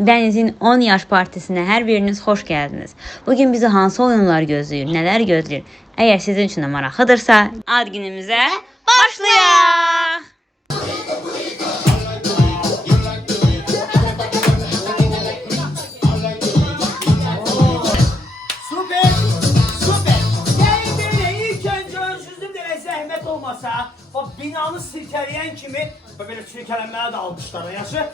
Dənizin 10 yaş partisinə hər biriniz xoş gəldiniz. Bu gün bizi hansı oyunlar gözləyir, nələr gözləyir? Əgər sizin üçün də maraqlıdırsa, ad günümüzə başlayaq. O binanı silkeleyen kimi böyle silkelenmeye de alkışlara yaşı.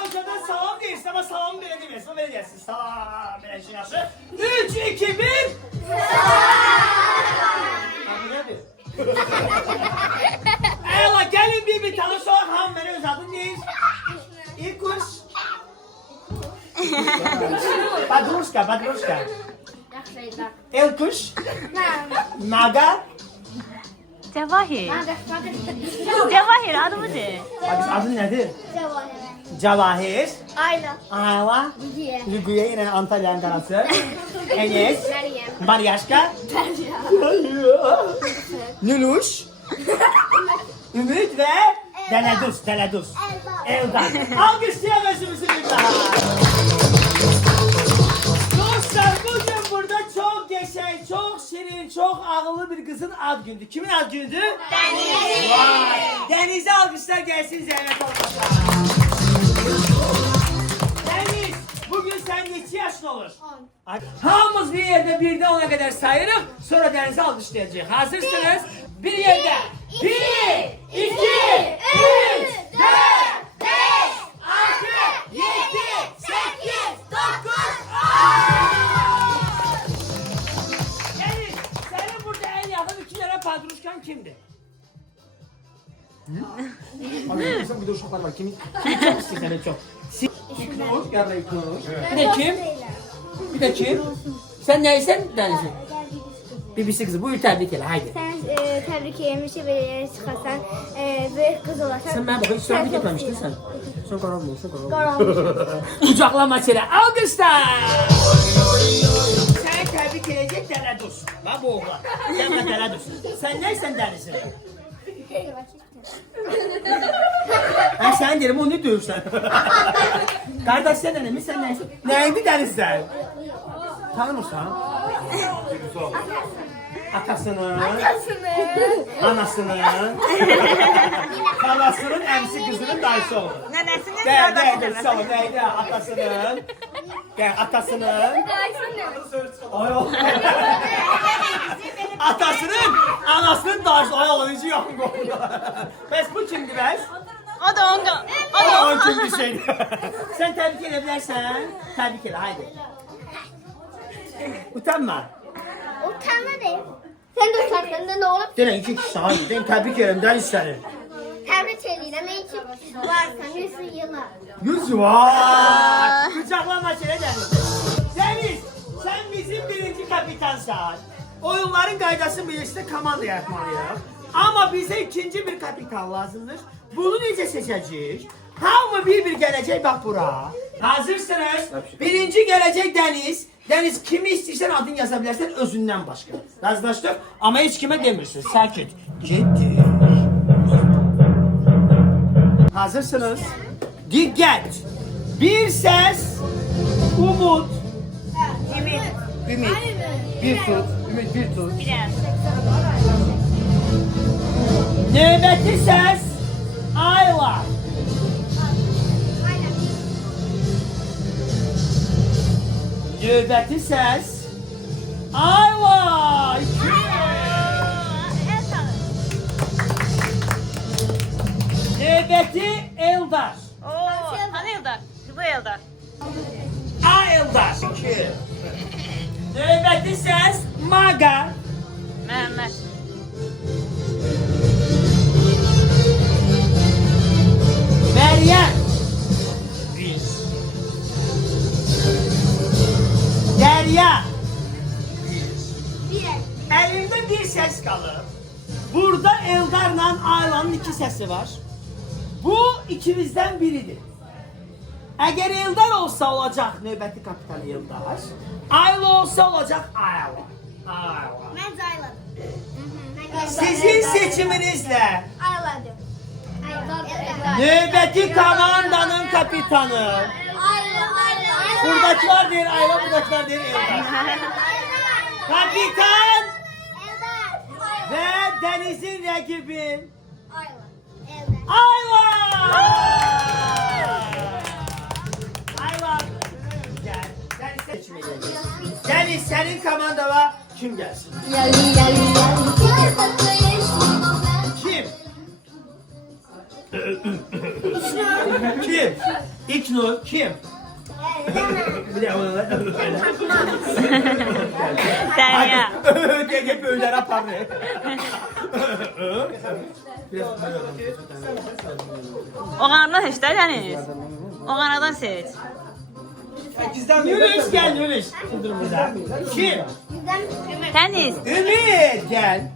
Hocadan salam salam bile demiyorsun. Böyle diyorsun, salam bile şey yaşı. Üç, iki, bir. Abi nedir? Ela gelin bir bir tane sor ham beni öz adın neyiz? İlk kurs. Badruska. İlk kurs. Naga. Cevahir. Cevahir adımı de. Bak adın nedir? Cevahir. Aynen. Ayla. Gidiyor. Lügüye yine Antalya Ankara'sı. Enes. Meryem. Maryaşka. Luluş. Ümit ve Deledus, Deledus. Eldan. Alkışlayalım özümüzü lütfen. Çok geçen, çok şirin, çok ağıllı bir kızın ad gündü. Kimin ad gündü? Deniz. Vay. Deniz'e alkışlar gelsin Zeynep olmasa. Deniz, bugün sen neçə yaşın olur? Ay, Hamımız bir yerde birden ona kadar sayırıq, sonra Deniz'i alkışlayacağıq. Hazırsınız? Bir yerde. Bir, iki, üç, dört, beş, altı, Sen bir de uşaklar var. Kimin, kimin çok istiyorsan çok. Si- İknur, gel buraya İknur. Bir de kim? Bir de kim? Sen neysen Deniz'in? BBC kızı. Buyur tebrik et. Haydi. Sen e, tebrik yemiş belediyeye çıkarsan, e, büyük kız olasan. Sen bana hiç tebrik çok etmemiştin sen. Sen karanmıyorsun, sen Karanlık. Kucaklama seni. Alkışlar. Sen tebrik edecek Deledus. Bak bu oğlan. Gel bak Deledus. Sen neysen Deniz'in? Ben sen derim onu ne diyorsun? Kardeşler önemli sen neysin? Neydi Deniz sen? Tanımırsan? Atasını, anasını, halasının emsi kızının dayısı oldu. Nenesinin Gel gel gel sağ gel gel atasının. Gel atasının. Ay o. atasının anasının dayısı ay olayıcı yok? Bəs bu kimdir bəs? Da onga. O o kim bir şeydir. Sen tebrik edebilirsen tebrik et haydi. Utanma. Utanma değil. Sen de utan, sende ne olur? Dene iki kişi haydi. Ben tebrik ederim den seni. Tebrik edelim. Ne için varsan yüzü yıla. Yüz var. Kucaklama seni Deniz. Deniz sen bizim birinci kapitansan. Oyunların qaydasını bilirsin komanda yaratmalıyıq. Ama bize ikinci bir kapitan lazımdır. Bunu necə seçəcəyik? Hamı bir-bir gələcək bax bura. Hazırsınız? Birinci gələcək Deniz. Deniz kimi istəyirsən adını yaza bilərsən özündən başqa. Razılaşdıq? Amma heç kimə demirsən. Sakit. Getdik. Hazırsınız? Dikkat! Bir ses, umut, Ümit. ümit. Bir tut, ümit bir tut. Biraz. Nöbetli ses, ayla. Nöbetli ses. İki. Nöbeti Eldar. Oo, hani Eldar? Bu Eldar. A Eldar. İki. Nöbetli ses, Maga. Mehmet. Meryem. Bir. Derya. Bir. Elinde bir ses kalır. Burada Eldar'la Ayla'nın iki sesi var. Bu ikimizden biridir. Eğer Eldar olsa olacak nöbeti kapitan Eldar. Ayla olsa olacak Ayla. Ayla. Ben zayladım. Ben Sizin seçiminizle Ayladım. Nöbeti komandanın kapitanı. Buradakiler değil Ayla, buradakiler değil Eldar. Kapitan ve denizin rakibi Ayla. Ayla. Gel. Deniz senin komandana kim gelsin? Kim? Kim? İknur kim? Bir de ona. Derya. Diye hep öyle yapardı. O qanadan seç də Dəniz. O qanadan seç. Yunus gel Yunus. Kim? Dəniz. Ümit gel.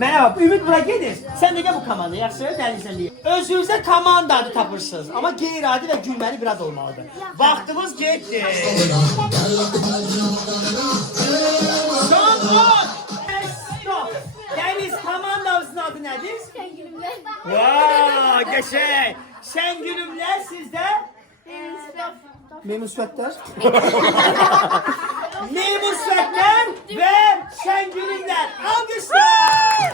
Merhaba, Ümit bura gelir. Sen de gel bu komanda, yaxşı? Dənizəliyə. Özünüzə komanda adı tapırsınız. Amma qeyri-adi və gülməli biraz olmalıdır. Vaxtımız getdi. Son 10. Stop. Dəniz komandamızın adı nədir? Vaa, qəşəng. Şən gülümlər sizdə? Memur Svetler. Memur Svetler ve Şen Gülümler. Alkışlar.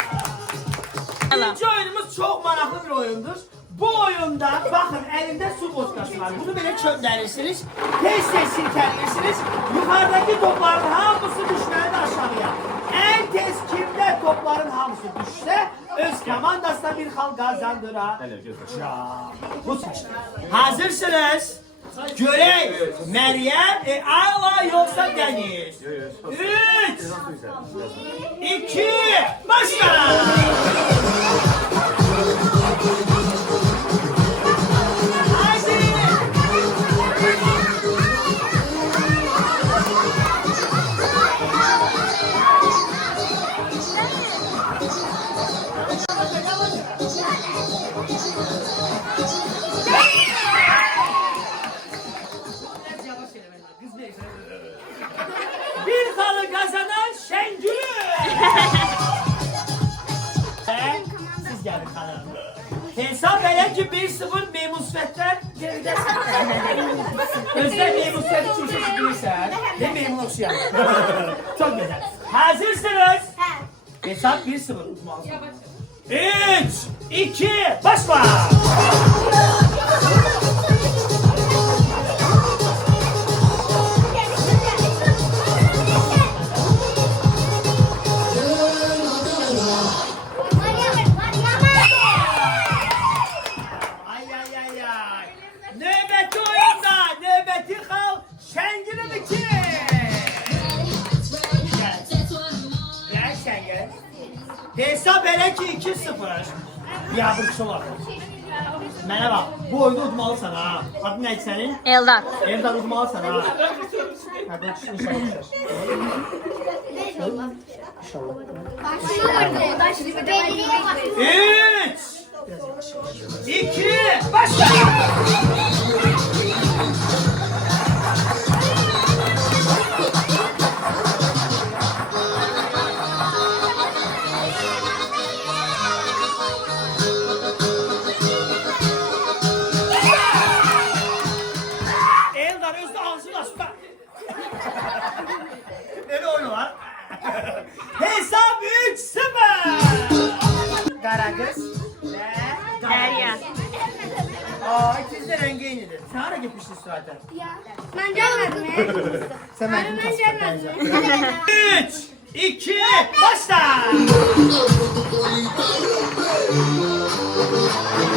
İkinci oyunumuz çok maraqlı bir oyundur. Bu oyunda bakın elimde su boskası var. Bunu böyle çöndürürsünüz. Tez tez silkelirsiniz. Yukarıdaki topların hamısı düşmeli de aşağıya. En tez kimde topların hamısı düşse öz komandasına bir hal kazandıracak. Bu. Hazırsınız. Görək Məryəm, e, Ayla yoxsa Dəniz? Üç, iki, başla! Ki 1-0 Memusfətlər geridəsən. Özdə Memusfət üçün bilirsən. Ne memnun oxşayan. Çok güzel. Hazırsınız. Hesap 1-0 unutmalısınız. 3, 2, başla. Bax, bu oyunu udmalısan ha. Adın nədir sənin? Eldar. Evdən udmalısan ha. Hə, bu kişi inşallah. Üç, iki, başla. Sen gitmiştin zaten? Ben gelmedim. Sen Ben ben gelmedim. 3, 2, başla.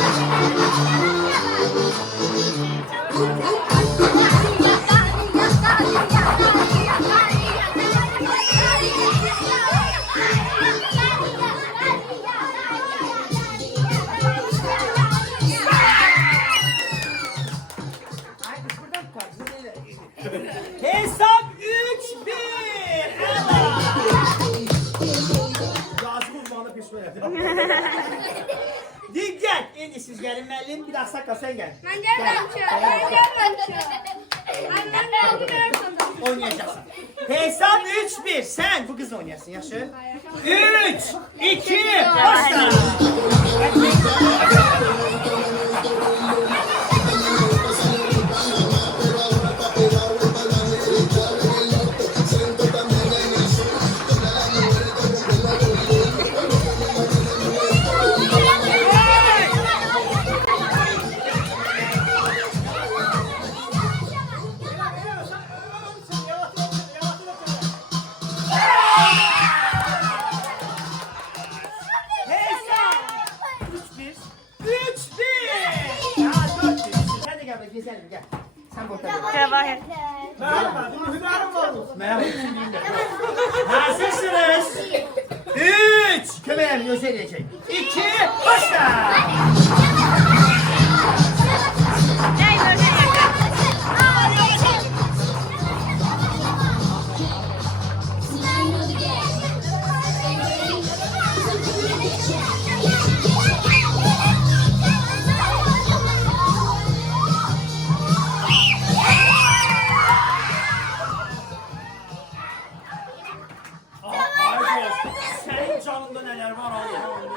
Canında neler var Allah'ım.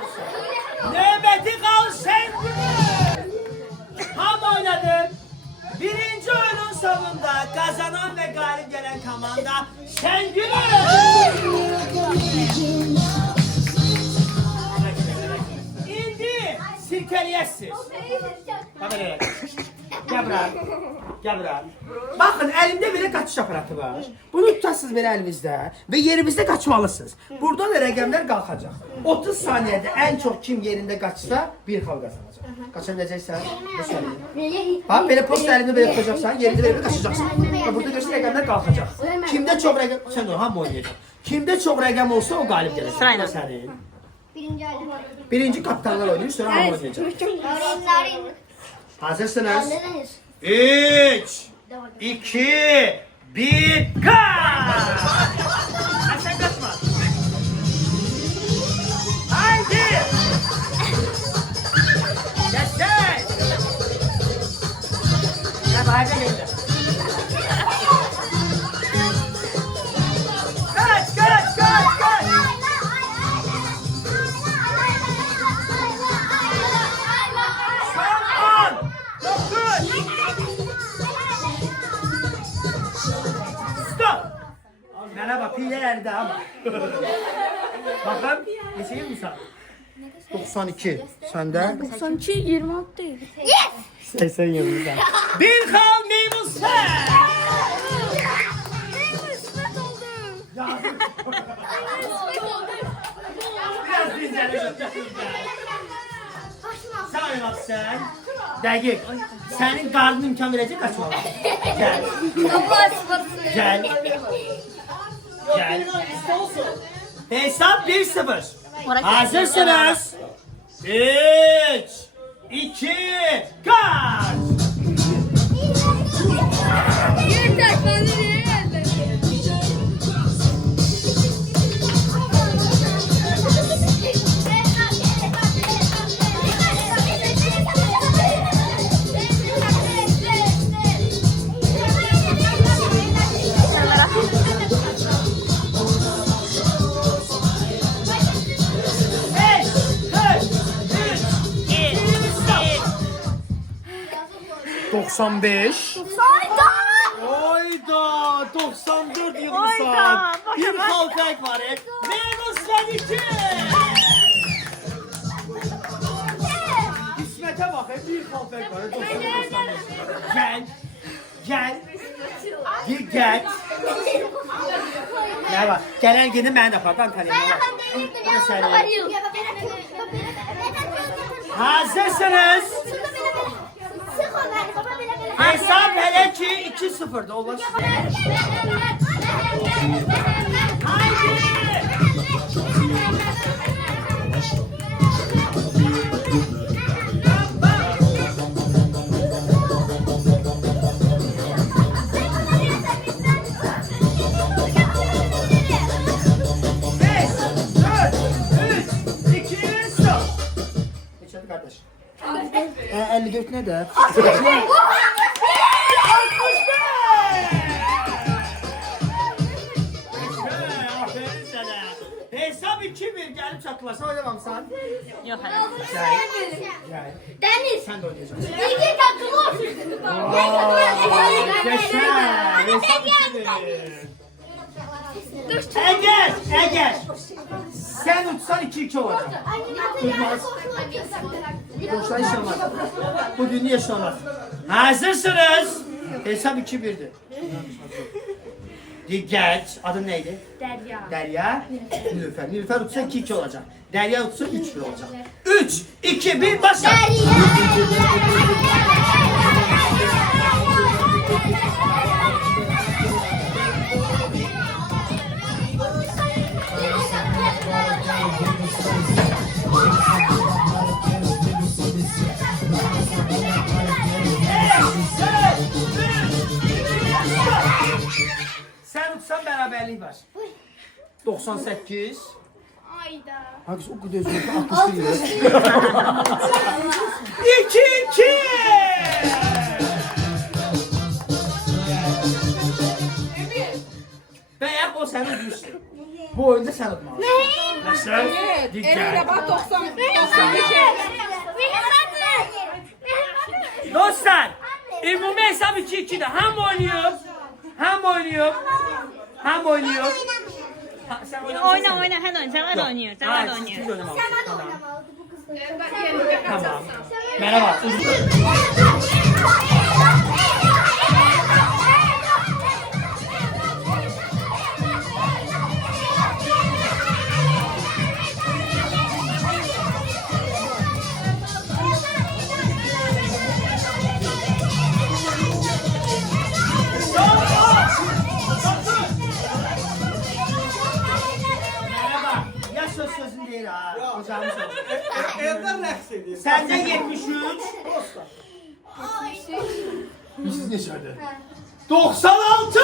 Nöbeti kal sen Tam oynadım. Birinci oyunun sonunda kazanan ve galip gelen komanda Şengül. İndi sirkeliyesiz. Kameraya. Gel buraya. Gel buraya. Bakın elimde böyle kaçış aparatı var. Bunu tutarsınız böyle elimizde ve yerimizde kaçmalısınız. Burada da rəqəmlər qalxacaq. 30 saniyede en çok kim yerinde kaçsa bir xal kazanacak. Kaçabileceksen bu saniye. Bak böyle post elinde böyle tutacaksan yerinde böyle kaçacaksın. Bak burada göster rəqəmlər qalxacaq. Kimde çok rəqəm sen de hamı oynayacak. Kimde çok rəqəm olsa o galip gelecek. Sırayla. Birinci kaptanlar oynuyor sonra hamı oynayacak. Hazırsınız? Narin. 3 2 1 Kaç! Ama. Bakın neçeyim mi sen? 92. Sende? 92, 26 değil. 80 yılında. Bir kal memnun sen. Ya. Biraz dinleyelim. Sen oynat sen. Dəqiq. Sənin qarnın imkan verəcək qaçmağa. Gəl. Gel. Gel. Hesap 1-0. Hazırsınız. 3 2 Kaç! 95 Oyda 94 yıldız Oyda, saat. Bir kalkak var et. Minus sen iki. İsmet'e bak hep bir kalkak var. et, 94 Gel. Gel. Gel. Gel. Var? Gelen gidin ben de pardon tanıyayım. Hazırsınız. Hesap hele ki 2-0'da olur. Haydi. Kardeş. E, 54 ne de? Hesap 2-1 gelip çatlasa oynamam sen. Yok hayır. Deniz. Sen de oynayacaksın. İki takım olsun. Yaşar. Hesap 2-1. Egeş, Egeş. Sen uçsan 2-2 olacak. Boşta iş olmaz. Bugün iş olmaz. Hazırsınız. Hesap 2-1'di. Dikkat. Adın neydi? Derya. Derya. Nilüfer. Nilüfer uçsa 2-2 olacak. Derya uçsa 3-1 olacak. 3, 2, 1 başla. Sen uçsan beraberlik var. 98. Ayda. Hangisi o kadar özgür? 60 değil. 2 2. Veya o seni utmuştu. Bu oyunda sen utmalısın. Nasıl? Eline Dikkat. bak 90. 92. Dostlar, ümumi hesap 2-2'de. Hem oynuyor, hem oynuyor. Hem oynuyor. Oyna oyna sen oyna. Sen Yok. oynuyor. Sen Hayır, oynuyor. Sen Tamam. oynamalı. Tamam. Merhaba. Sende 73. Siz ne söyledi? 96!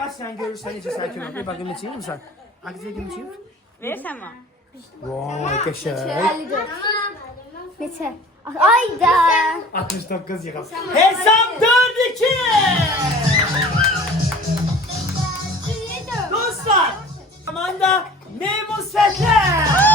Cevahir motivasyon görürsen iyice sakin ol. Bir bakayım içeyim mi sen? Hangisi kim içeyim? Verirsən mi? Vay geçer. Neçə? Ayda. 69 yıkım. Hesap 4 2. Dostlar. Amanda Memur Setler.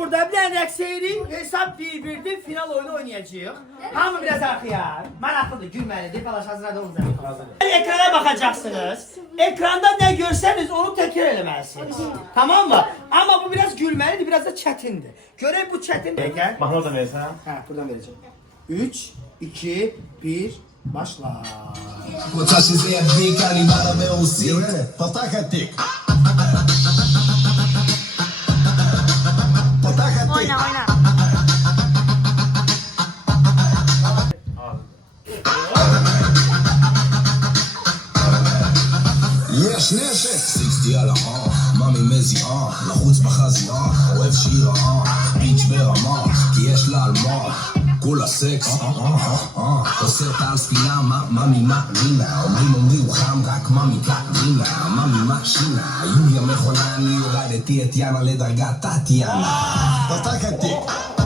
burada bilerek seyrin hesap bir birdi final oyunu oynayacağız. Hamı biraz arkaya. Maraklıdır, gülmelidir falan hazır da olacak. Ekrana bakacaksınız. Ekranda ne görseniz onu tekrar elemezsiniz. tamam mı? Ama bu biraz gülmeliydi, biraz da çetindi. Görev bu çetin. Gel. Bana da verirsen ha. Buradan vereceğim. 3, 2, 1, başla. Bu taşı zeyn bir kalimara ve o sivri. Pataka. יש נשק. 60 על ההר, מאמי מזיעה, לחוץ בחזייה, אוהב שירה, ביץ' ברמה, כי יש לה על מה. כולה סקס, עושה אותה על ספינה, מאמי מאמינה, אומרים אומרים חם, רק מאמי קטרינה, מאמי מאשינה, היו ימי חונה, אני הורדתי את יאנה לדרגת טטיאנה. פתח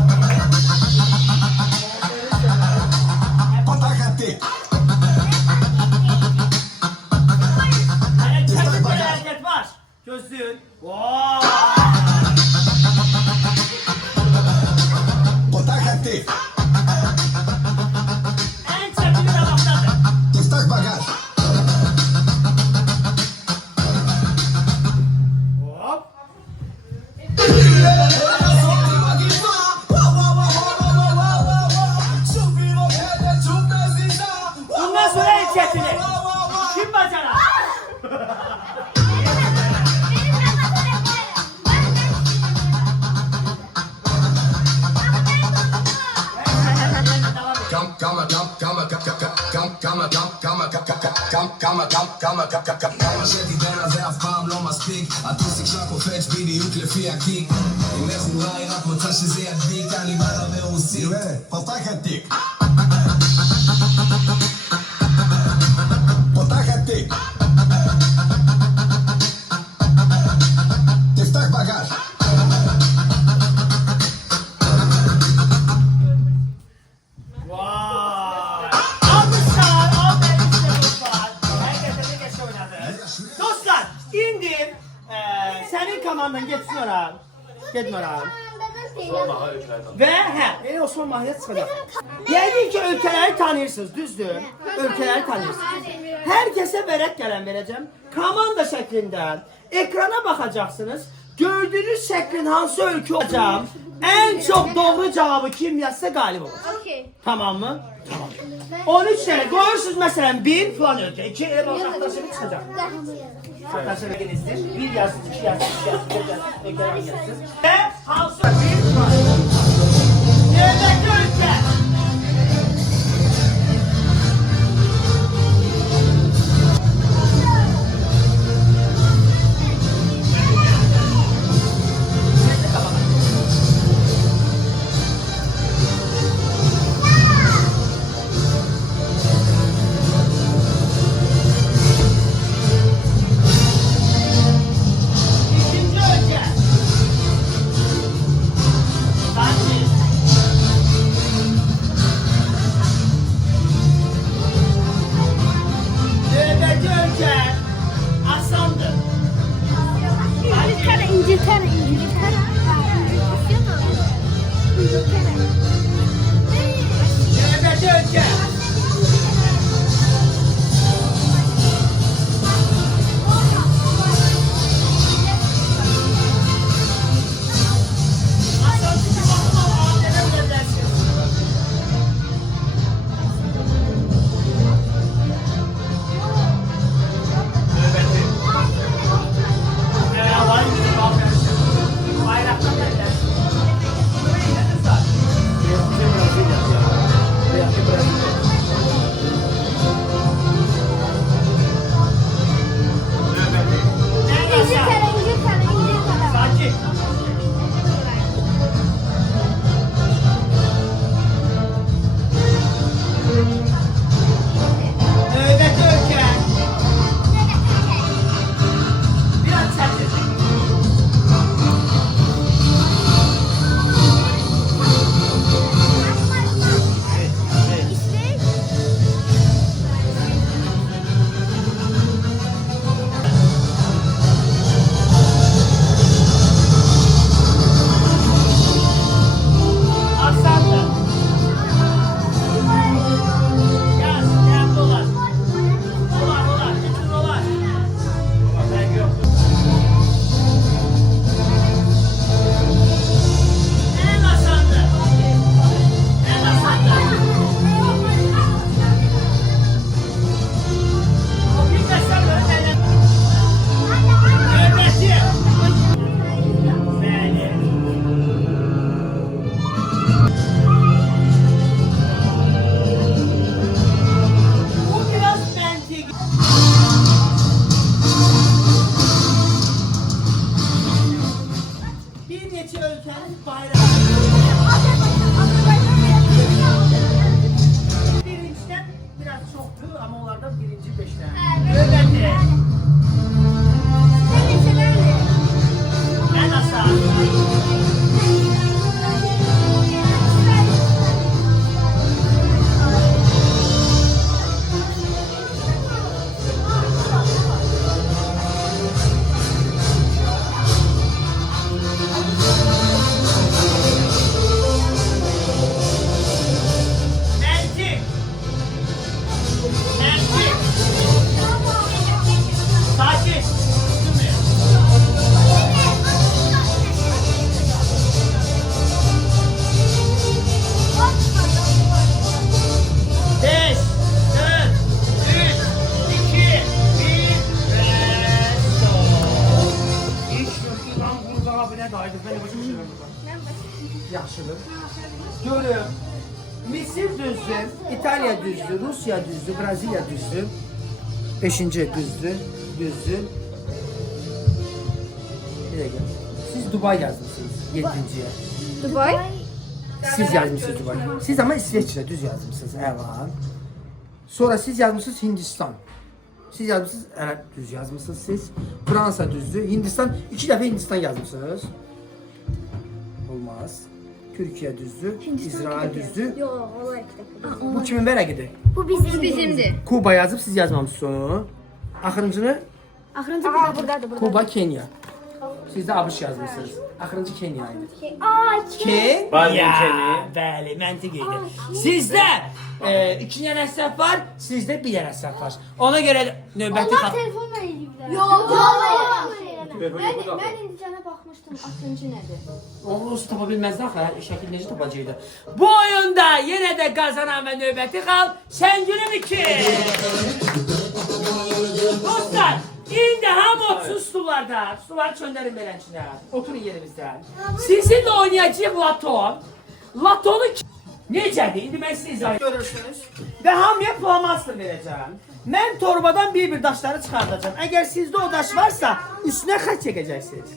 got, got, got. Komandan geçsin oraya. Gidin oraya. Ve hə, elə Osman Mahiyyət çıxacaq. Yəqin ki, ölkələri tanıyırsınız, düzdür? Ölkələri tanıyırsınız. Hər kəsə vərəq gələn verəcəm. Komanda şəklində ekrana baxacaqsınız. Gördüyünüz şəklin hansı ölkə olacaq? Ən çox doğru cavabı kim yazsa qalib olur. Okey. Tamam mı? Tamam. 13 tane koyuyorsunuz mesela bir falan ölçü. İki ev arkadaşım çıkacak. Arkadaşlar elinizdir. Bir yazsın, iki yazsın, üç yazsın, dört yazsın, ekran yazsın. Ve halsa bir falan. Devlet Beşinci düzdür, düzdür. Bir dakika. Siz Dubai yazmışsınız yedinciye. Dubai. Siz yazmışsınız Dubai. Siz ama İsveçre düz yazmışsınız. Evet. Sonra siz yazmışsınız Hindistan. Siz yazmışsınız, evet düz yazmışsınız siz. Fransa düzdü. Hindistan, iki defa Hindistan yazmışsınız. Olmaz. Türkiye düzdü. İsrail düzdü. Yok, onlar iki dakika. Bu kimin vərəqidir? Bu bizim. Bizimdir. Kuba yazıb siz yazmamısınız onu. Axırıncını Axırıncı burada, buradadır, burada. Kuba, Kenya. Siz də ABŞ yazmısınız. Axırıncı Kenya idi. Aa, Ke? Bazen Ya, Kenya. Bəli, məntiq idi. Sizdə e, iki dənə səhv var, sizdə bir dənə səhv var. Ona görə növbəti xat... telefonla eləyiblər. Yox, yox. Telefon Yoxdur. mən indicənə baxmışdım, axırıncı nədir? Onu tapa bilməzdi axı, şəkil necə tapacaqdı. Bu oyunda yenə də qazanan və növbəti xal Şəngülüm 2. Dostlar, indi hamı otursun stullarda. Stulları çöndərin belənçinə. Oturun yerinizdə. Sizinlə oynayacağıq Laton. Latonu ki- necədir? İndi mən siz izah görürsünüz. Və hamıya flamaster verəcəm. Mən torbadan bir-bir daşları çıxardacağam. Əgər sizdə o daş varsa, üstünə xətt çəkəcəksiniz.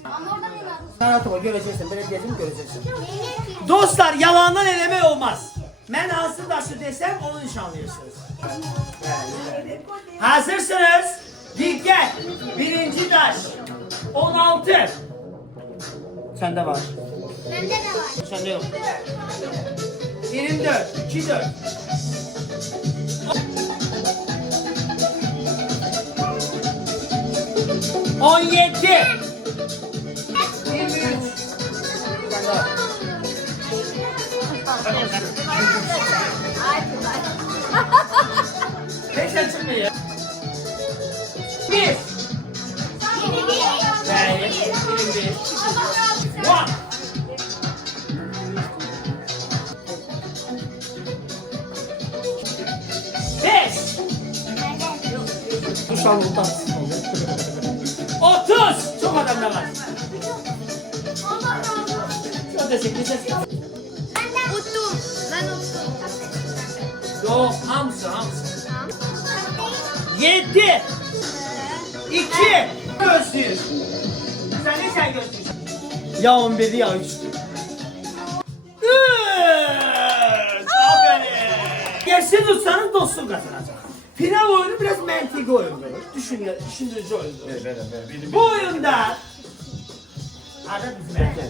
Narahat ol, görəcəksən, belə deyəcəm, görəcəksən. Dostlar, yalandan eləmək olmaz. Mən hansı daşı desəm, onu bəli. Hazırsınız? Diqqət! Birinci daş. 16. Səndə var. Məndə də var. Səndə yox. 24. 2 4. On yedi. Yirmi üç. Sende var. Beşten çıkmıyor. Bir. Hayır. Yirmi bir. One. Beş. Duş al buradan. Çok adam da var. Şöyle sekiz. Uttum. Mən uttum. Yok hamsı hamsı. Yedi. İki. Gözlüğün. Sen ne sen gözlüğün? Ya on biri ya üç. Üç. Aferin. Gerçi tutsanız dostluk kazanacak. Final oyunu biraz mentik oyundur. Düşün, düşündürücü oyundur. Bu oyunda Ada bizim erkek.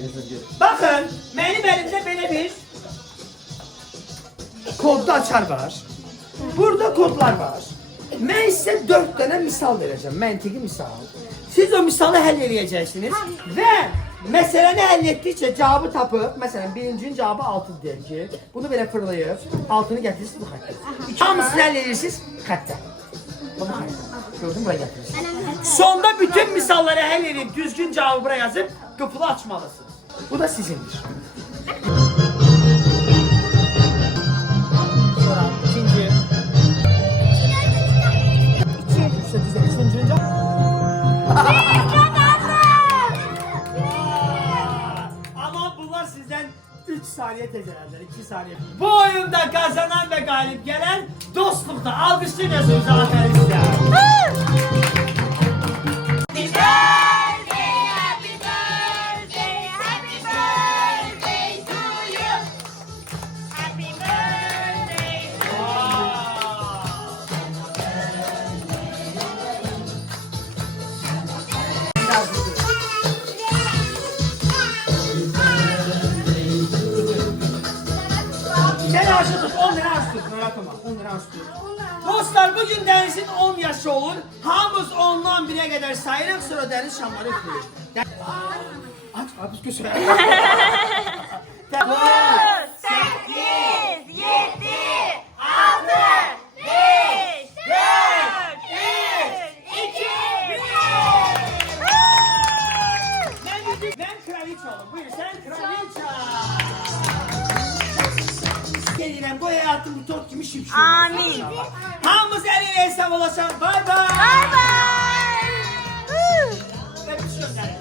Bakın benim elimde böyle bir kodlu açar var. Burada kodlar var. Ben size dört tane misal vereceğim. Mentiki misal. Siz o misalı həll edəcəksiniz və məsələni həll etdikcə cavabı tapıb, məsələn, birincinin cavabı 6 deyək ki, bunu belə fırlayıb, altını gətirirsiniz bu xəttə. Hamısını həll edirsiniz xəttə. Bu Sonda bütün misalları həll edib düzgün cavabı bura yazıb qıfılı açmalısınız. Bu da sizindir. Sonra ikinci. İşte düzgün. Üçüncü. Ama bunlar sizden 3 saniye tezerler, 2 saniye. Bu oyunda kazanan ve galip gelen dostlukta alkışlıyorsunuz arkadaşlar. Sen aşı tut, 10 lira aşı tut. Merak etme, 10 lira aşı tut. Dostlar bugün Deniz'in 10 yaşı olur. Hamımız ondan 1'e kadar sayırıq sonra Deniz şamları üflüyor. Den- Aç, aç Buyur sen kraliçe. Gelirəm bu həyatın bu top kimi şıpşır. Amin. Hesab olasın. Bay bay. Bye bye. Öpüşürüz.